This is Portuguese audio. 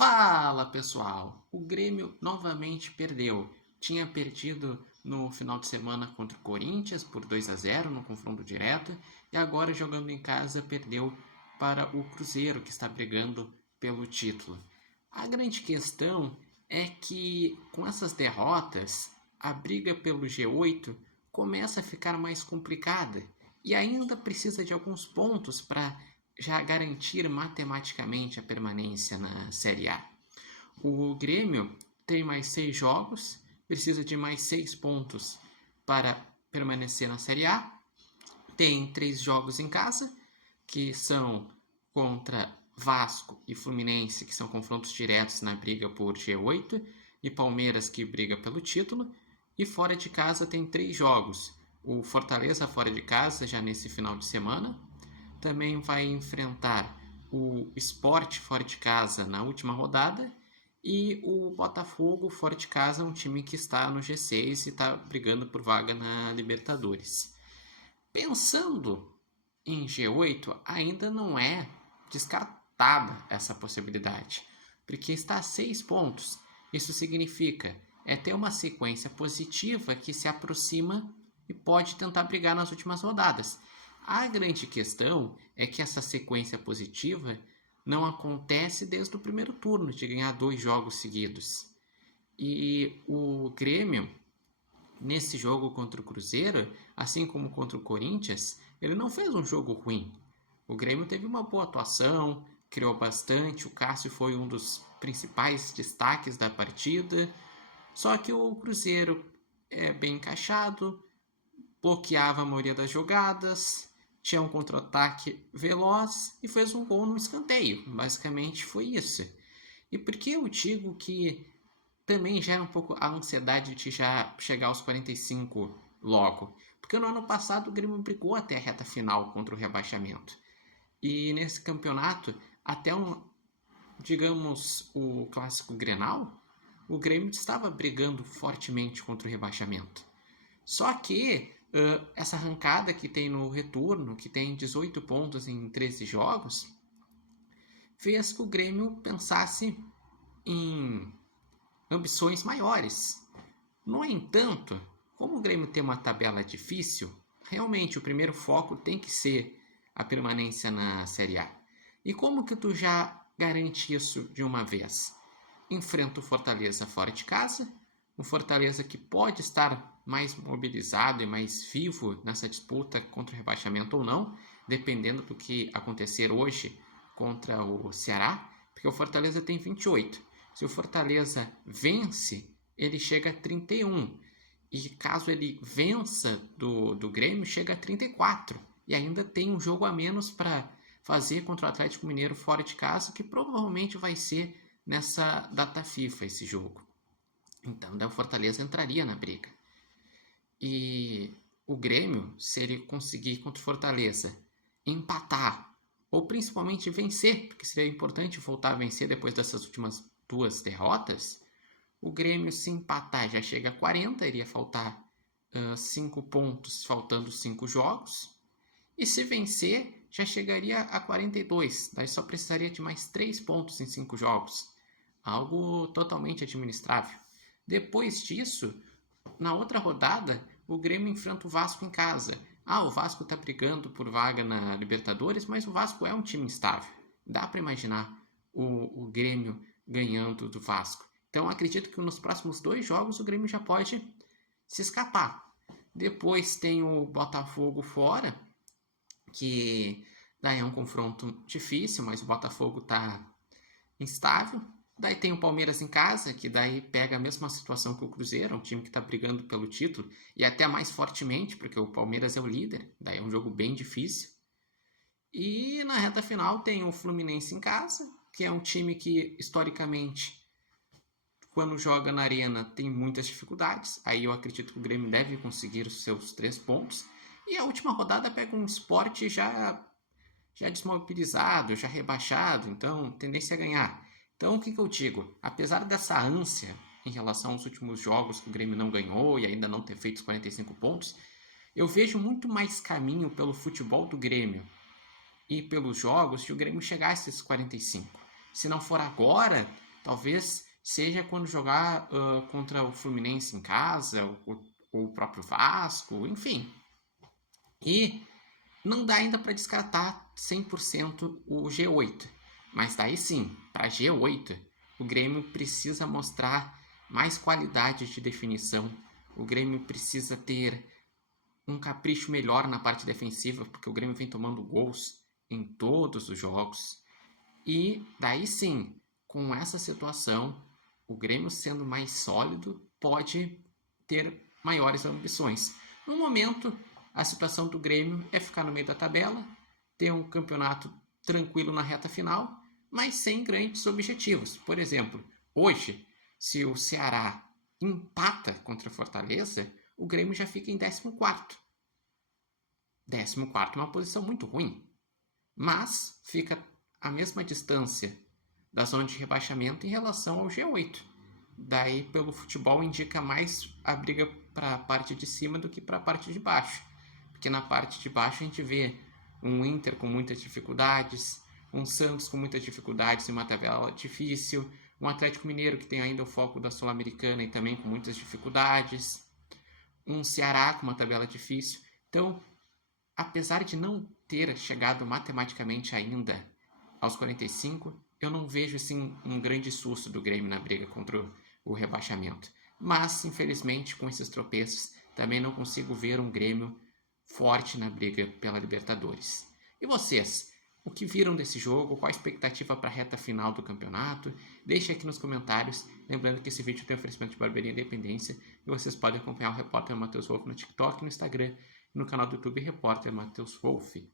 Fala pessoal, o Grêmio novamente perdeu. Tinha perdido no final de semana contra o Corinthians por 2-0 no confronto direto e agora jogando em casa perdeu para o Cruzeiro, que está brigando pelo título. A grande questão é que com essas derrotas a briga pelo G8 começa a ficar mais complicada e ainda precisa de alguns pontos para já garantir matematicamente a permanência na Série A. O Grêmio tem mais 6 jogos, precisa de mais 6 pontos para permanecer na Série A. Tem 3 jogos em casa, que são contra Vasco e Fluminense, que são confrontos diretos na briga por G8, e Palmeiras, que briga pelo título. E fora de casa tem 3 jogos. O Fortaleza fora de casa, já nesse final de semana. Também vai enfrentar o Sport fora de casa na última rodada e o Botafogo fora de casa, um time que está no G6 e está brigando por vaga na Libertadores. Pensando em G8, ainda não é descartada essa possibilidade, porque está a 6 pontos. Isso significa ter uma sequência positiva que se aproxima e pode tentar brigar nas últimas rodadas. A grande questão é que essa sequência positiva não acontece desde o primeiro turno, de ganhar 2 jogos seguidos. E o Grêmio, nesse jogo contra o Cruzeiro, assim como contra o Corinthians, ele não fez um jogo ruim. O Grêmio teve uma boa atuação, criou bastante, o Cássio foi um dos principais destaques da partida. Só que o Cruzeiro é bem encaixado, bloqueava a maioria das jogadas, tinha um contra-ataque veloz e fez um gol no escanteio. Basicamente foi isso. E por que eu digo que também gera um pouco a ansiedade de já chegar aos 45 logo? Porque no ano passado o Grêmio brigou até a reta final contra o rebaixamento. E nesse campeonato, até digamos, o clássico Grenal, o Grêmio estava brigando fortemente contra o rebaixamento. Só que essa arrancada que tem no retorno, que tem 18 pontos em 13 jogos, fez que o Grêmio pensasse em ambições maiores. No entanto, como o Grêmio tem uma tabela difícil, realmente o primeiro foco tem que ser a permanência na Série A. E como que tu já garante isso de uma vez? Enfrenta o Fortaleza fora de casa, um Fortaleza que pode estar mais mobilizado e mais vivo nessa disputa contra o rebaixamento ou não, dependendo do que acontecer hoje contra o Ceará, porque o Fortaleza tem 28. Se o Fortaleza vence, ele chega a 31. E caso ele vença do Grêmio, chega a 34. E ainda tem um jogo a menos para fazer contra o Atlético Mineiro fora de casa, que provavelmente vai ser nessa data FIFA esse jogo. Então, o Fortaleza entraria na briga. E o Grêmio, se ele conseguir contra o Fortaleza empatar, ou principalmente vencer, porque seria importante voltar a vencer depois dessas últimas 2 derrotas, o Grêmio, se empatar, já chega a 40, iria faltar 5 pontos, faltando 5 jogos. E se vencer, já chegaria a 42, daí só precisaria de mais 3 pontos em 5 jogos. Algo totalmente administrável. Depois disso, na outra rodada, o Grêmio enfrenta o Vasco em casa. O Vasco está brigando por vaga na Libertadores, mas o Vasco é um time instável. Dá para imaginar o Grêmio ganhando do Vasco. Então acredito que nos próximos 2 jogos o Grêmio já pode se escapar. Depois tem o Botafogo fora, que daí é um confronto difícil, mas o Botafogo está instável. Daí tem o Palmeiras em casa, que daí pega a mesma situação que o Cruzeiro, um time que está brigando pelo título, e até mais fortemente, porque o Palmeiras é o líder, daí é um jogo bem difícil. E na reta final tem o Fluminense em casa, que é um time que, historicamente, quando joga na arena, tem muitas dificuldades. Aí eu acredito que o Grêmio deve conseguir os seus 3 pontos. E a última rodada pega um Sport já desmobilizado, já rebaixado, então tendência a ganhar. Então, o que eu digo? Apesar dessa ânsia em relação aos últimos jogos que o Grêmio não ganhou e ainda não ter feito os 45 pontos, eu vejo muito mais caminho pelo futebol do Grêmio e pelos jogos de o Grêmio chegar a esses 45. Se não for agora, Talvez seja quando jogar contra o Fluminense em casa, ou o próprio Vasco, enfim. E não dá ainda para descartar 100% o G8. Mas daí sim, para G8, o Grêmio precisa mostrar mais qualidade de definição. O Grêmio precisa ter um capricho melhor na parte defensiva, porque o Grêmio vem tomando gols em todos os jogos. E daí sim, com essa situação, o Grêmio sendo mais sólido pode ter maiores ambições. No momento, a situação do Grêmio é ficar no meio da tabela, ter um campeonato tranquilo na reta final, mas sem grandes objetivos. Por exemplo, hoje, se o Ceará empata contra a Fortaleza, o Grêmio já fica em 14º. 14º é uma posição muito ruim, mas fica a mesma distância da zona de rebaixamento em relação ao G8. Daí, pelo futebol, indica mais a briga para a parte de cima do que para a parte de baixo. Porque na parte de baixo a gente vê um Inter com muitas dificuldades, um Santos com muitas dificuldades em uma tabela difícil, um Atlético Mineiro que tem ainda o foco da Sul-Americana e também com muitas dificuldades, um Ceará com uma tabela difícil. Então, apesar de não ter chegado matematicamente ainda aos 45, eu não vejo assim um grande susto do Grêmio na briga contra o rebaixamento. Mas, infelizmente, com esses tropeços, também não consigo ver um Grêmio forte na briga pela Libertadores. E vocês? O que viram desse jogo? Qual a expectativa para a reta final do campeonato? Deixe aqui nos comentários. Lembrando que esse vídeo tem oferecimento de Barbearia Independência e vocês podem acompanhar o repórter Matheus Wolff no TikTok, no Instagram e no canal do YouTube Repórter Matheus Wolff.